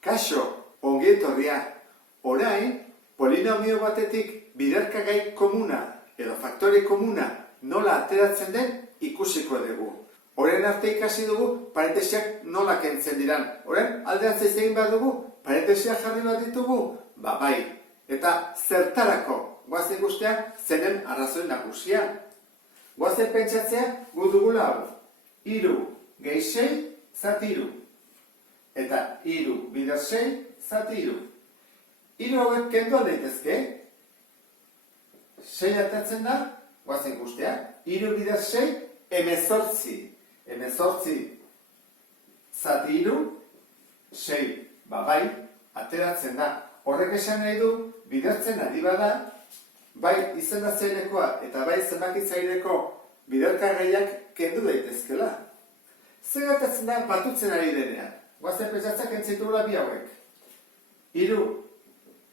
Kaixo, ongi etorria. Orain, polinomio batetik biderkagai komuna edo faktore komuna nola ateratzen den ikusiko dugu. Orain arte ikasi dugu parentesiak nola kentzen diran. Orain, alderantzez egin behar dugu, parentesiak jarri bat ditugu? Bai. Eta zertarako, guazen guztia, zenen arrazoi nagusia. Guazen pentsatzea gu dugula hau. 3 gehi 6 zati 3. Eta 3 bider 6 zati 3. 3 hauek kendu aldaitezke. 6 atatzen da, guazen guztia. 3 bider 6, 18. 18 zati 3, 6. Bai, ateratzen da. Horrek esan nahi du, bidertzen ari bada, bai izendatzailekoa eta bai zenbakitzaileeko biderkagaiak kendu daitezkela. Zer gertatzen da batutzen ari denean? Guazen pentsatzea kentzitugula bi hauek. 3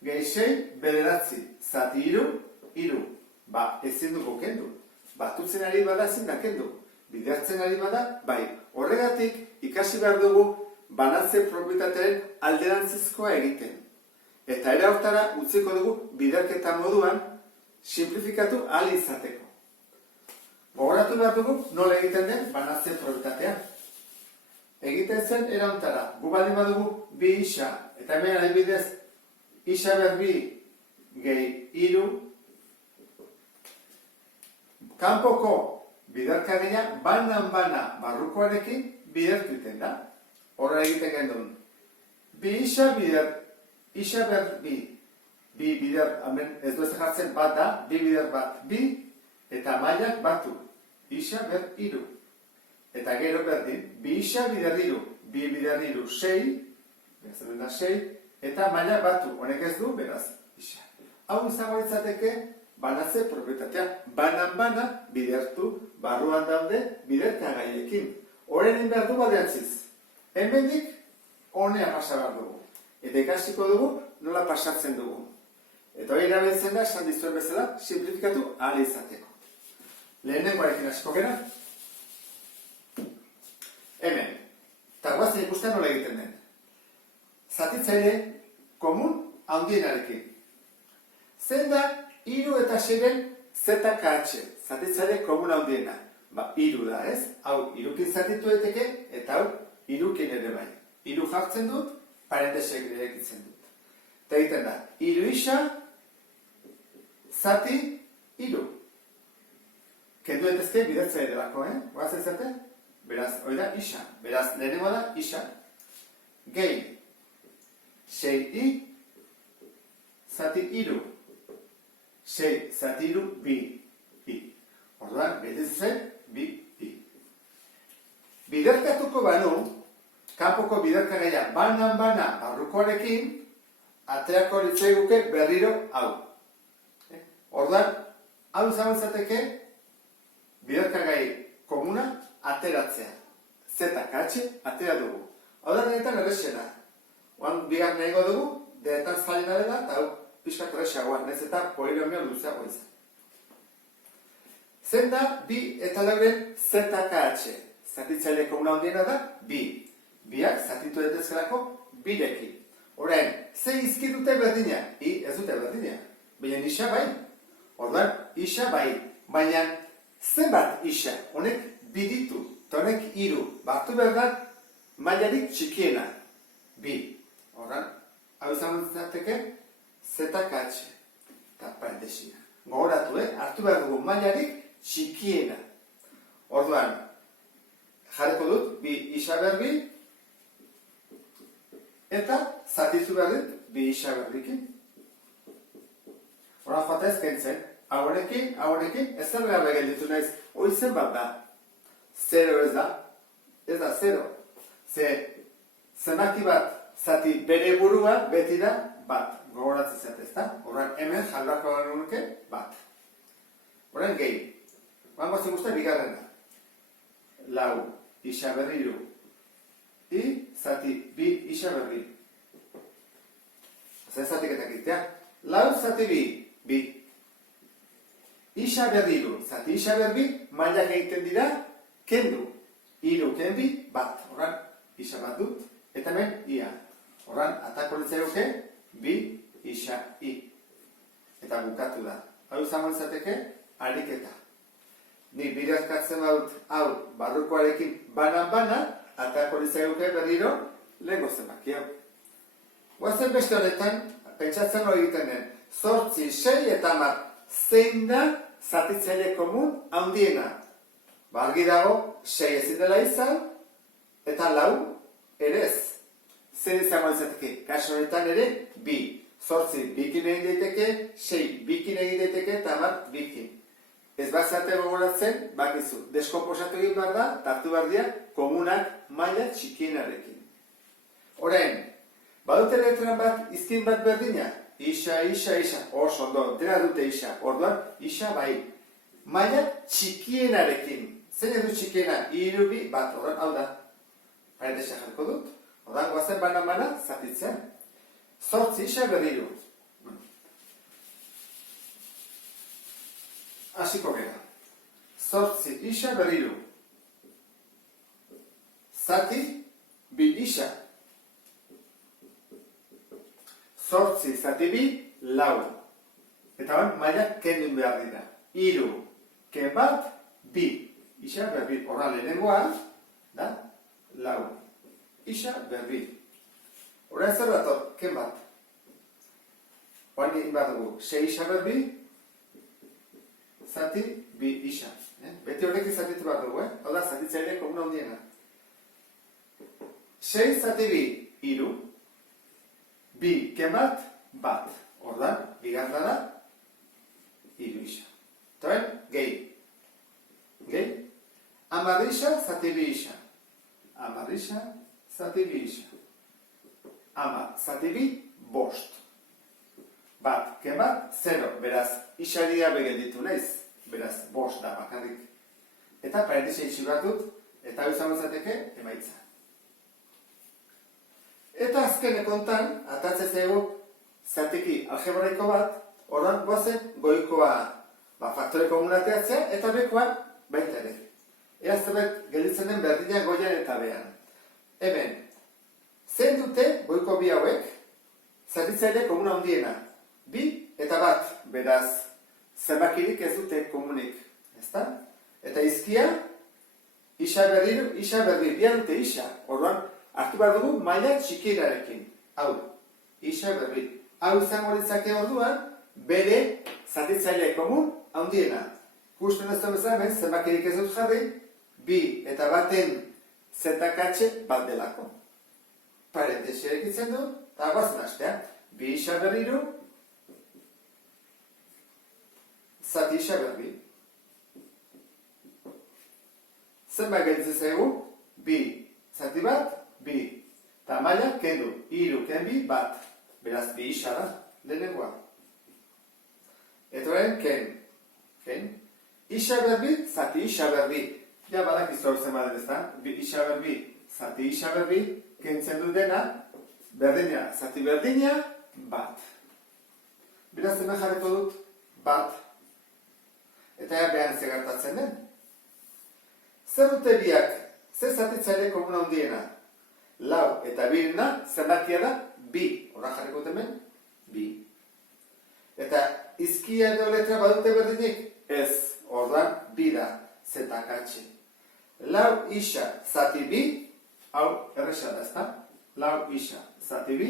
gehi 6, 9, zati 3, 3. Ezin dugu kendu. Batutzen ari bada ezin da kendu. Bidertzen ari bada, bai. Horregatik ikasi behar dugu banatze propietatearen alderantzizkoa egiten. Eta ere hortara utziko dugu biderketa moduan simplifikatu ahal izateko. Gogoratu behar dugu nola egiten den banatze propietatea. Egiten zen erauntara, gu baldin badugu bi isa, eta hemen adibidez isa berbi gehi 3, kanpoko biderkagaia banan-bana barrukoarekin bidertu iten da. Horra egiten gendun. Bi isa bider, isa berbi, bi bider, hemen ez du ez jartzen bat da, bi bider bat, bi, eta mailak batu, isa ber 3. Eta gero berdin, bi isa bider 3, bi bider 3, 6, eta maila batu, honek ez du, beraz, isa. Hau izango litzateke banatze propietatea, banan-bana bidertu barruan daude biderkagaiekin. Horren behar du badeantziz. Hemendik honea pasa behar dugu. Eta ikasiko dugu nola pasatzen dugu. Eta hori erabiltzen da, esan dizuen bezala, simplifikatu ahal izateko. Lehenengoarekin hasiko gara. Hemen, eta guazen ikusten nola egiten den. Zatitzaile komun handienarekin. Zein da 3 eta 6-en ZKH, zatitzaile komun handiena. 3 da, ez? Hau 3kin zatitu daiteke eta hau 3kin ere bai. 3 jartzen dut, parentesiak direkitzen dut. Eta egiten da, 3 isa zati 3. Kendu daitezke bidertzea delako, Guazen zate? Beraz, hori da, isa. Beraz, lehenengo da, isa. Gehi 6i zati 3. 6 zati 3, bi. Orduan, betetzen, bi. Biderkatuko banu, kanpoko biderkagaia banan-bana barrukoarekin, aterako litzaiguke berriro hau. Orduan, hau izango izateke biderkagai komuna ateratzea. ZKH atera dugu. Hau da denetan errexena. Oan bigar nahigo dugu, denetan zailena dela, eta hau pixkat errexagoa, nahiz eta polinomio luzeago izan. Zen da, bi eta lauren ZKH. Zatitzaile komuna handiena da, bi. Biak zatitu daitezkelako birekin. Orain, ze izki dute berdina? Ez dute berdina. Baina isa bai. Orduan, isa bai. Baina, zenbat isa? Honek biditu. Eta honek 3. Bartu behar da, mailarik txikiena. Bi. Orduan, hau izan zateke, ZKH. Eta parentesia. Gogoratu, hartu behar dugu mailarik txikiena. Orduan, jarriko dut, bi isa berbi, eta zatizu behar dut, bi isa berbikin. Horan joata ez kentzen, haurekin, ez zer gabe gelditu naiz, hori zen bat da. 0 ez da 0. Zenbaki bat, zati bere burua, beti da, bat. Gogoratzen zatez da, horan hemen jalbako nuke, bat. Horan gehi. Bango zen guztia bigarrena. 4 isa berri 3. Zati bi isa berri. Zer zatiketak itea. 4 zati bi. Isa berri 3. Zati isa berri, mailak egiten dira, kendu. 3 kenbi, bat. Horan, isa bat dut. Eta hemen, ia. Horran, atako litzaiuke, bi, isa, i. Eta bukatu da. Hau izango izateke, ariketa. Nik bideazkatzen badut, hau, barrukoarekin banan-bana, atako litzaiuke berriro, lehengo zenbaki hau. Guazen beste honetan, pentsatzen hori egiten den, 8, 6 eta 10, zein da zatitzaile komun handiena. Argi dago, 6 ezin dela izan, eta 4 ere ez. Zer izango izateke, kaso honetan ere, 2. 8 bikin egin daiteke, 6 bikin egin daiteke, eta 10 bikin. Ez bazate gogoratzen, bakizu, deskomposatu egin behar da, tartu behar dira, komunak maila txikienarekin. Orain, badute letran bat, izkin bat berdina, isa, isa, isa, oso ondo, dena dute isa, orduan, isa bai. Maila txikienarekin, zein edu txikiena, 3, 2, 1, orduan, hau da. Parentesa jarriko dut, orduan, guazen banan-bana, zatitzen. 8 isa berriro. Hasiko gara. 8 isa berriro. Zati, 2 isa. 8 zati 2, 4. Eta ban, maila kendun behar dira. 3, ken bat, 2. Isa berri. Horra lehenengoa, da, 4. Isa berri. Horra ez dator, ken bat. Horra egin bat dugu, 6 isa berri, zati 2 isa. Beti horrekin zatitu bat dugu, hau da, zatitzaile komuna handiena. 6 zati 2, 3. 2 ken bat, bat. Horda, bigandara, 3 isa. Toen, gehi. Gehi. 10 isa, zati 2 isa. 10 isa, zati 2 isa. 10 zati 2, bost. Bat, ken bat, 0. Beraz, isaria begelditu naiz. Beraz, bost da bakarrik. Eta parentesi itxibatut, eta hau izango zateke, emaitza. Eta azken kontan, atatzen zaigu, zatiki algebraiko bat, horren guazen goikoa faktore komunateatzea, eta bekoa baita ere. Ea zerbait gelditzen den berdina goian eta behan. Hemen, zein dute goiko bi hauek, zatitzaile komuna handiena. 2 eta 1, beraz, zenbakirik ez dute komunik. Ezta? Eta izkia, isa berri, bia dute isa. Orduan, hartu behar dugu maila txikierarekin. Hau, isa berri. Hau izango litzake orduan, bere zatitzaile komun handiena. Gusten ez duen bezala, zenbakirik ez dut jarri, 2 eta 1-en zetakatxe bat delako. Parentesi erekitzen du, eta guazen hastea. 2 isa berriru, zati isa berri. Zenbat gelditzen zaigu? 2 zati bat, 2. Eta maila kendu, 3 ken 2, bat. Beraz, 2 isa da, lehenengoa. Eta horren, ken. Isa berri, zati isa berri. Ja, badak izor zen baden ez da. 2 isa berri, zati isa berri, kentzen du dena, berdina, zati berdina, bat. Beraz, hemen jarriko dut, bat. Eta ea behan zegartatzen den. Zer dute biak, zer zatitzaile komuna handiena? 4 eta 2 zenbakia da 2. Horra jarriko dut hemen, 2. Eta izkia edo letra badute berdinik? Ez, orduan 2 da, zetakatxe. 4 isa, zati 2, hau erresa da, ezta? 4 isa, zati 2,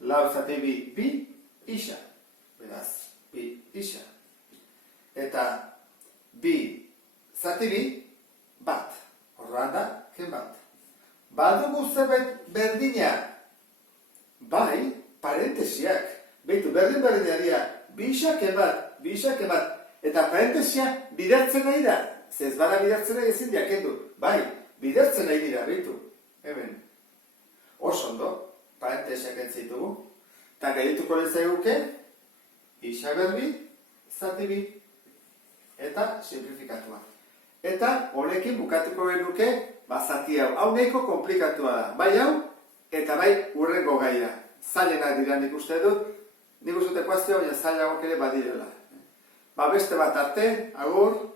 4 zati 2, 2 isa. Beraz, 2 isa. Eta 2 zati 2, bat. Horran da, ken bat. Badugu zerbait berdina. Bai, parentesiak. Beitu, berdina dira. 2 isa, ken bat, 2 isa, ken bat. Eta parentesia bidertzen nahi da. Ez bada bidertzen nahi ezin diakendu. Bai, bidertzen nahi dira, beitu. Hemen. Oso ondo, parentesiak entzitugu. Eta gaituko lezaiguke, isa berbi, zati 2. Eta simplifikatua. Eta honekin bukatuko genuke, zati hau. Hau nahiko komplikatua da. Bai hau, eta bai urrengo gaia. Zailenak dira nik uste dut, nik uste dut ekuazioa, baina zailagoak ere badirela. Beste bat arte, agur.